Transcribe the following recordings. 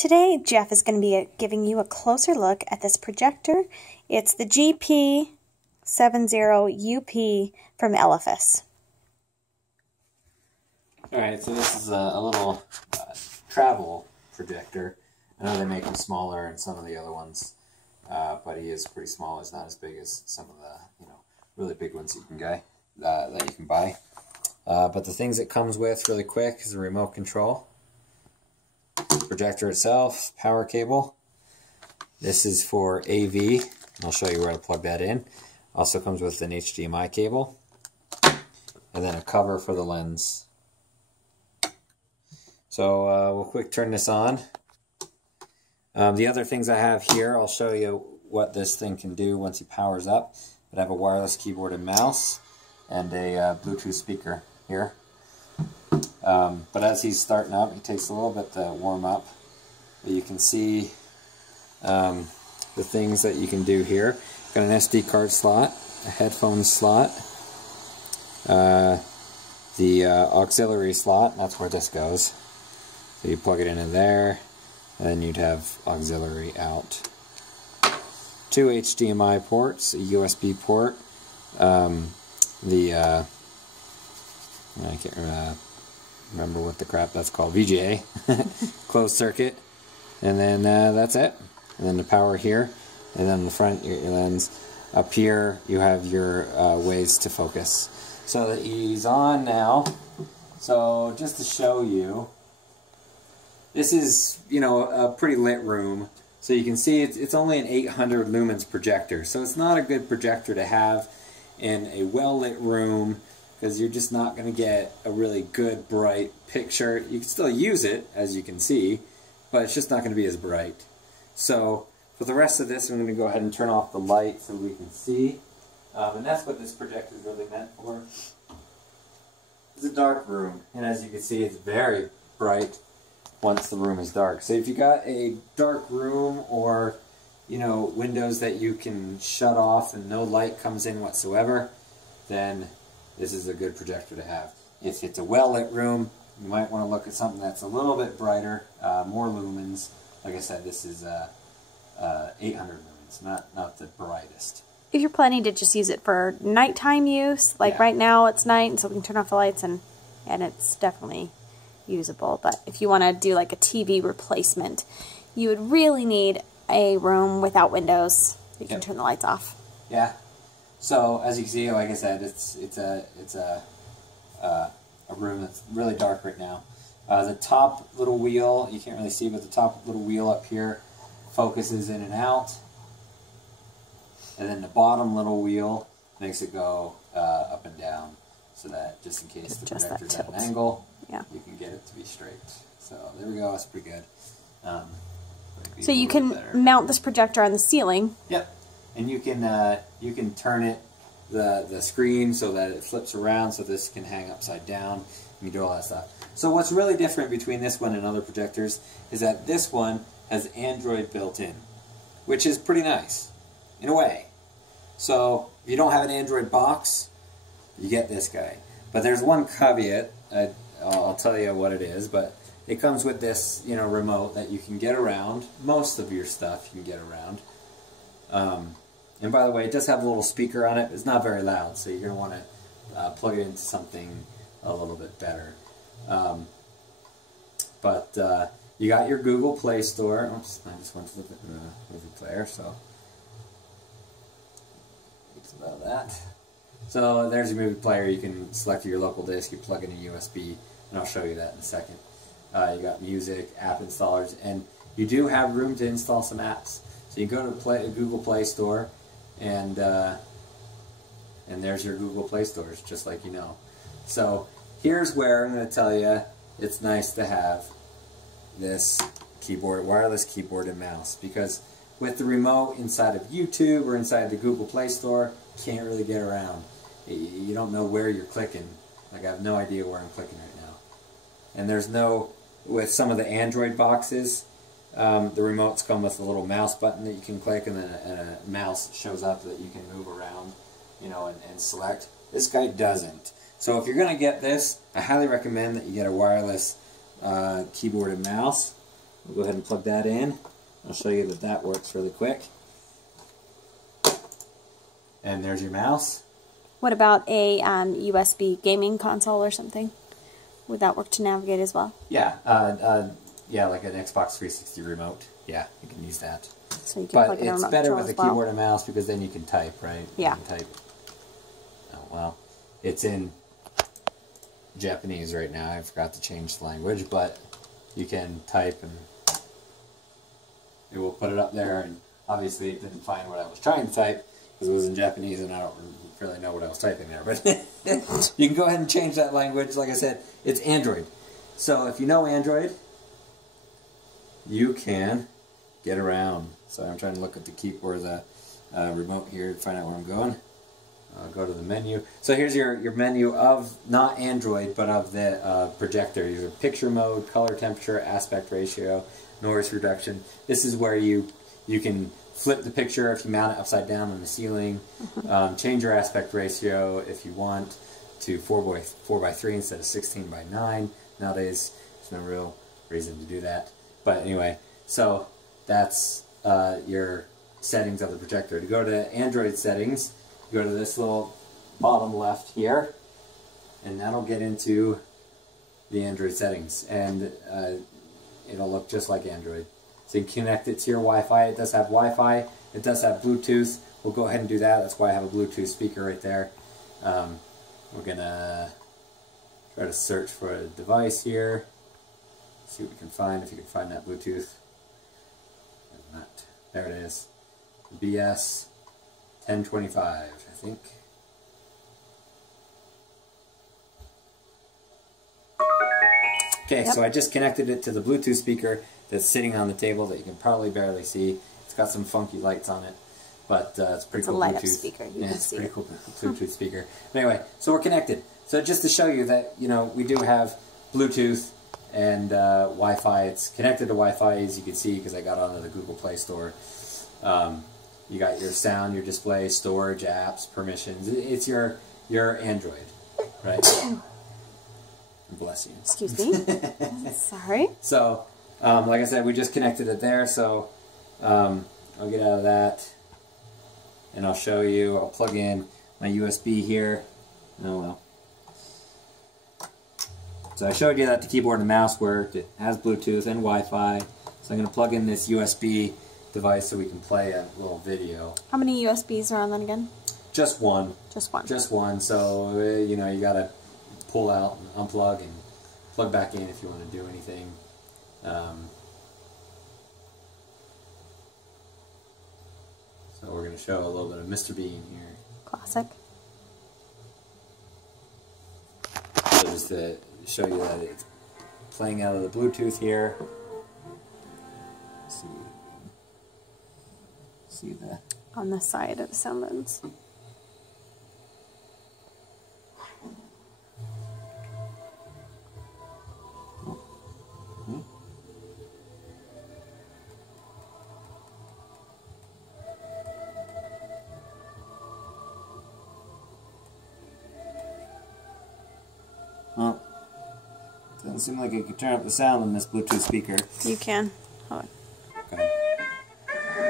Today, Jeff is going to be giving you a closer look at this projector. It's the GP70UP from ELEPHAS. Alright, so this is a little travel projector. I know they make them smaller than some of the other ones, but he is pretty small. He's not as big as some of the really big ones that you can buy. But the things it comes with really quick is a remote control. Projector itself, power cable. This is for AV. I'll show you where to plug that in. Also comes with an HDMI cable. And then a cover for the lens. So we'll quick turn this on. The other things I have here, I'll show you what this thing can do once it powers up. But I have a wireless keyboard and mouse and a Bluetooth speaker here. But as he's starting up, it takes a little bit to warm up. But you can see the things that you can do here. Got an SD card slot, a headphone slot, the auxiliary slot, that's where this goes. So you plug it into there, and then you'd have auxiliary out. 2 HDMI ports, a USB port, I can't remember what the crap that's called, VGA, closed circuit, and then that's it. And then the power here, and then the front, your lens. Up here you have your ways to focus. So that he's on now. So just to show you, this is a pretty lit room. So you can see it's only an 800 lumens projector. So it's not a good projector to have in a well-lit room, because you're just not going to get a really good bright picture. You can still use it, as you can see, but it's just not going to be as bright. So for the rest of this, I'm going to go ahead and turn off the light so we can see. And that's what this projector is really meant for. It's a dark room, and as you can see, it's very bright once the room is dark. So if you got a dark room, or windows that you can shut off and no light comes in whatsoever, then this is a good projector to have. If it's a well-lit room, you might want to look at something that's a little bit brighter, more lumens. Like I said, this is 800 lumens, not the brightest. If you're planning to just use it for nighttime use, like right now it's night, and so we can turn off the lights, and it's definitely usable. But if you want to do like a TV replacement, you would really need a room without windows. You can turn the lights off. Yeah. So as you can see, like I said, it's a room that's really dark right now. The top little wheel, you can't really see, but the top little wheel up here focuses in and out, and then the bottom little wheel makes it go up and down, so that just in case the projector's at an angle, you can get it to be straight. So there we go. That's pretty good. So you can mount this projector on the ceiling. Yep. And you can turn it, the screen, so that it flips around, so this can hang upside down. You can do all that stuff. So what's really different between this one and other projectors is that this one has Android built in, which is pretty nice, in a way. So if you don't have an Android box, you get this guy. But there's one caveat. I'll tell you what it is, but it comes with this remote that you can get around. Most of your stuff you can get around. And by the way, it does have a little speaker on it. It's not very loud, so you're going to want to plug it into something a little bit better. But you got your Google Play Store. Oops, I just went to the movie player, so it's about that. So there's your movie player. You can select your local disc. You plug in a USB, and I'll show you that in a second. You got music, app installers, and you do have room to install some apps. So you go to Google Play Store, and there's your Google Play Stores, just like you know. So here's where I'm going to tell you it's nice to have this keyboard, wireless keyboard and mouse, because with the remote inside of YouTube or inside the Google Play Store, you can't really get around. You don't know where you're clicking. Like, I have no idea where I'm clicking right now. And there's no, with some of the Android boxes, the remotes come with a little mouse button that you can click, and then a mouse shows up that you can move around, and select. This guy doesn't. So if you're going to get this, I highly recommend that you get a wireless keyboard and mouse. We'll go ahead and plug that in. I'll show you that that works really quick. And there's your mouse. What about a USB gaming console or something? Would that work to navigate as well? Yeah, yeah, like an Xbox 360 remote. Yeah, you can use that. So you can plug it in it's on better control with a as well. keyboard and mouse because then you can type, right? Yeah. You can type. Oh, well, it's in Japanese right now. I forgot to change the language, but you can type and it will put it up there. And obviously, it didn't find what I was trying to type because it was in Japanese, and I don't really know what I was typing there. But you can go ahead and change that language. Like I said, it's Android. So if you know Android, you can get around. So I'm trying to look at the keyboard, the remote here to find out where I'm going. I'll go to the menu. So here's your menu of, not Android, but of the projector. Your picture mode, color temperature, aspect ratio, noise reduction. This is where you can flip the picture if you mount it upside down on the ceiling. Change your aspect ratio if you want to 4:3 instead of 16:9. Nowadays, there's no real reason to do that. But anyway, so that's your settings of the projector. To go to Android settings, you go to this little bottom left here, and that'll get into the Android settings, and it'll look just like Android. So you can connect it to your Wi-Fi. It does have Wi-Fi. It does have Bluetooth. We'll go ahead and do that. That's why I have a Bluetooth speaker right there. We're gonna try to search for a device here. See what we can find, if you can find that Bluetooth. There it is. BS 1025, I think. Okay, so I just connected it to the Bluetooth speaker that's sitting on the table that you can probably barely see. It's got some funky lights on it, but it's pretty cool. It's a light-up Bluetooth speaker. You can it's see pretty it. cool Bluetooth speaker. But anyway, so we're connected. So just to show you that, you know, we do have Bluetooth and Wi-Fi. It's connected to Wi-Fi, as you can see, because I got onto the Google Play Store. You got your sound, your display, storage, apps, permissions. It's your Android, right? Bless you. Excuse me. Sorry. So, like I said, we just connected it there. So, I'll get out of that, and I'll show you. I'll plug in my USB here. Oh well. So I showed you that the keyboard and mouse worked. It has Bluetooth and Wi-Fi. So I'm going to plug in this USB device so we can play a little video. How many USBs are on that again? Just one. Just one. Just one. So, you know, you got to pull out and unplug and plug back in if you want to do anything. So we're going to show a little bit of Mr. Bean here. Classic. So just to show you that it's playing out of the Bluetooth here. See the On the side of the sound buttons. Well, doesn't seem like I could turn up the sound on this Bluetooth speaker. You can. Hold on. Okay.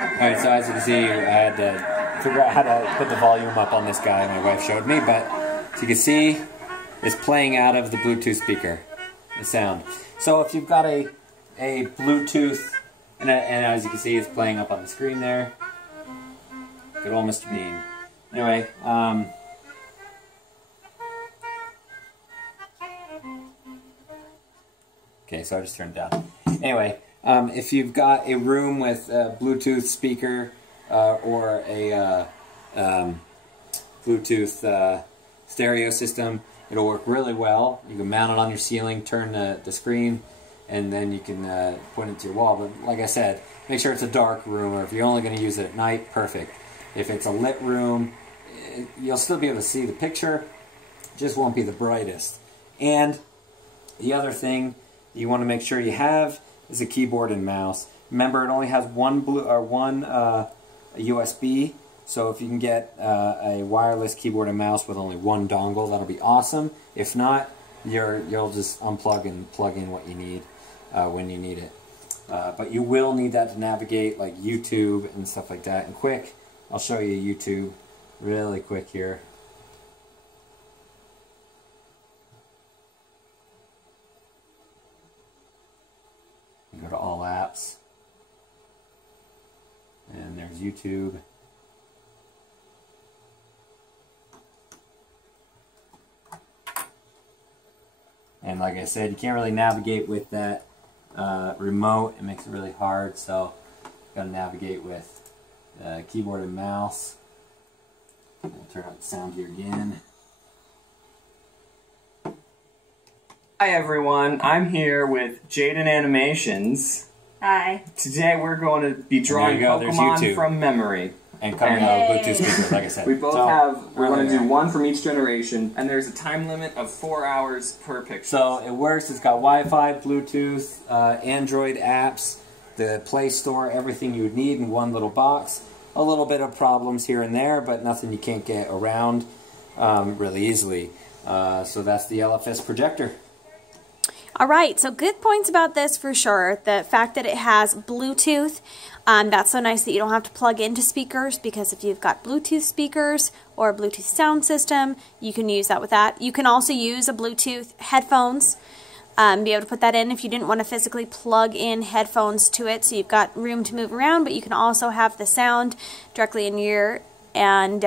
Alright, so as you can see, I had to figure out how to put the volume up on this guy. My wife showed me, but as you can see, it's playing out of the Bluetooth speaker, the sound. So if you've got a Bluetooth, and as you can see, it's playing up on the screen there. Good old Mr. Bean. Anyway, okay, so I just turned it down. Anyway, if you've got a room with a Bluetooth speaker or a Bluetooth stereo system, it'll work really well. You can mount it on your ceiling, turn the screen, and then you can point it to your wall. But like I said, make sure it's a dark room, or if you're only going to use it at night, perfect. If it's a lit room, you'll still be able to see the picture, it just won't be the brightest. And the other thing you want to make sure you have is a keyboard and mouse. Remember, it only has one USB, so if you can get a wireless keyboard and mouse with only one dongle, that'll be awesome. If not, you'll just unplug and plug in what you need when you need it. But you will need that to navigate like YouTube and stuff like that. And quick, I'll show you YouTube really quick here. You go to all apps, and there's YouTube. And like I said, you can't really navigate with that remote. It makes it really hard, so you gotta navigate with keyboard and mouse. I'll turn up the sound here again. Hi everyone, I'm here with Jaden Animations. Hi. Today we're going to be drawing Pokemon from memory. And coming out of Bluetooth speaker, like I said. We both we're going to do one from each generation, and there's a time limit of 4 hours per picture. So it works, it's got Wi-Fi, Bluetooth, Android apps, the Play Store, everything you would need in one little box. A little bit of problems here and there, but nothing you can't get around really easily. So that's the ELEPHAS Projector. Alright, so good points about this for sure. The fact that it has Bluetooth, that's so nice that you don't have to plug into speakers, because if you've got Bluetooth speakers or a Bluetooth sound system, you can use that with that. You can also use a Bluetooth headphones, be able to put that in if you didn't want to physically plug in headphones to it, so you've got room to move around, but you can also have the sound directly in your ear. And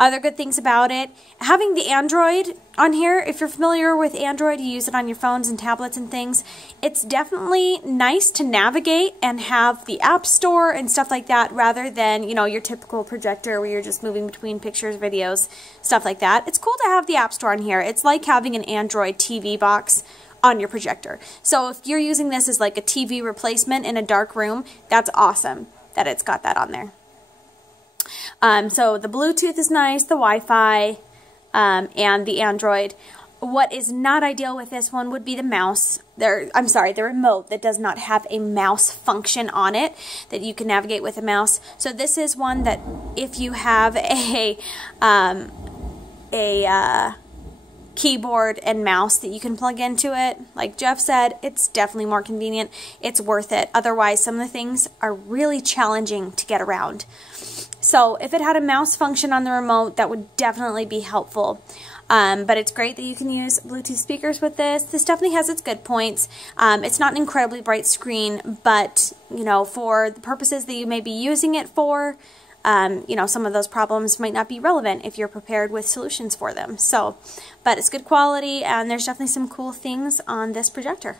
other good things about it, having the Android on here, if you're familiar with Android, you use it on your phones and tablets and things, it's definitely nice to navigate and have the App Store and stuff like that, rather than, you know, your typical projector where you're just moving between pictures, videos, stuff like that. It's cool to have the App Store on here. It's like having an Android TV box on your projector. So if you're using this as like a TV replacement in a dark room, that's awesome that it's got that on there. So the Bluetooth is nice, the Wi-Fi, and the Android. What is not ideal with this one would be the mouse. I'm sorry, the remote that does not have a mouse function on it that you can navigate with a mouse. So this is one that if you have a keyboard and mouse that you can plug into it, like Jeff said, it's definitely more convenient. It's worth it. Otherwise, some of the things are really challenging to get around. So if it had a mouse function on the remote, that would definitely be helpful. But it's great that you can use Bluetooth speakers with this. This definitely has its good points. It's not an incredibly bright screen, but, you know, for the purposes that you may be using it for, you know, some of those problems might not be relevant if you're prepared with solutions for them. So, but it's good quality, and there's definitely some cool things on this projector.